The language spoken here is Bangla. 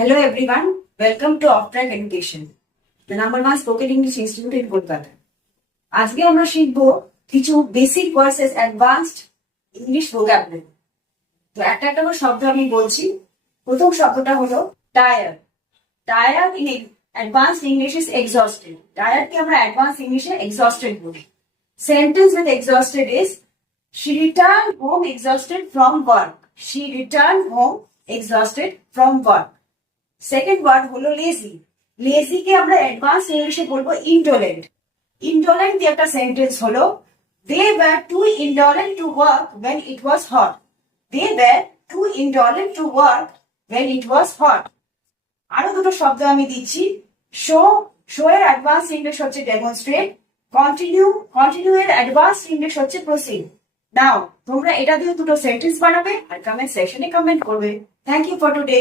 Hello everyone, welcome to Off Track Education, the number one spoken English institute in Kolkata. আজকে আমরা শিখবো কিছু basic versus advanced English vocabulary. তো একটা একটা করে শব্দ আমি বলছি। প্রথম শব্দটা হলো tire. Tire in advanced English is exhausted. Tire কে আমরা অ্যাডভান্স ইংলিশে এক্সস্টেড বলি। Sentence with exhausted is she returned home exhausted from work. She returned home exhausted from work. Second word হলো লেজি। লেজি কে আমরা অ্যাডভান্স ইংলিশে বলবো ইনডোলেন্ট। ইনডোলেন্ট দিয়ে একটা সেন্টেন্স হলো they were too indolent to work when it was hot. They were too indolent to work when it was hot. আরো দুটো শব্দ আমি দিচ্ছি। শো, শো এর অ্যাডভান্স ইংলিশ হচ্ছে ডেমনস্ট্রেট। কন্টিনিউ, কন্টিনিউ এর অ্যাডভান্স ইংলিশ হচ্ছে প্রসিড। নাও তোমরা এটা দিয়ে দুটো সেন্টেন্স বানাবে আর কমেন্ট সেকশনে কমেন্ট করবে। Thank you for today.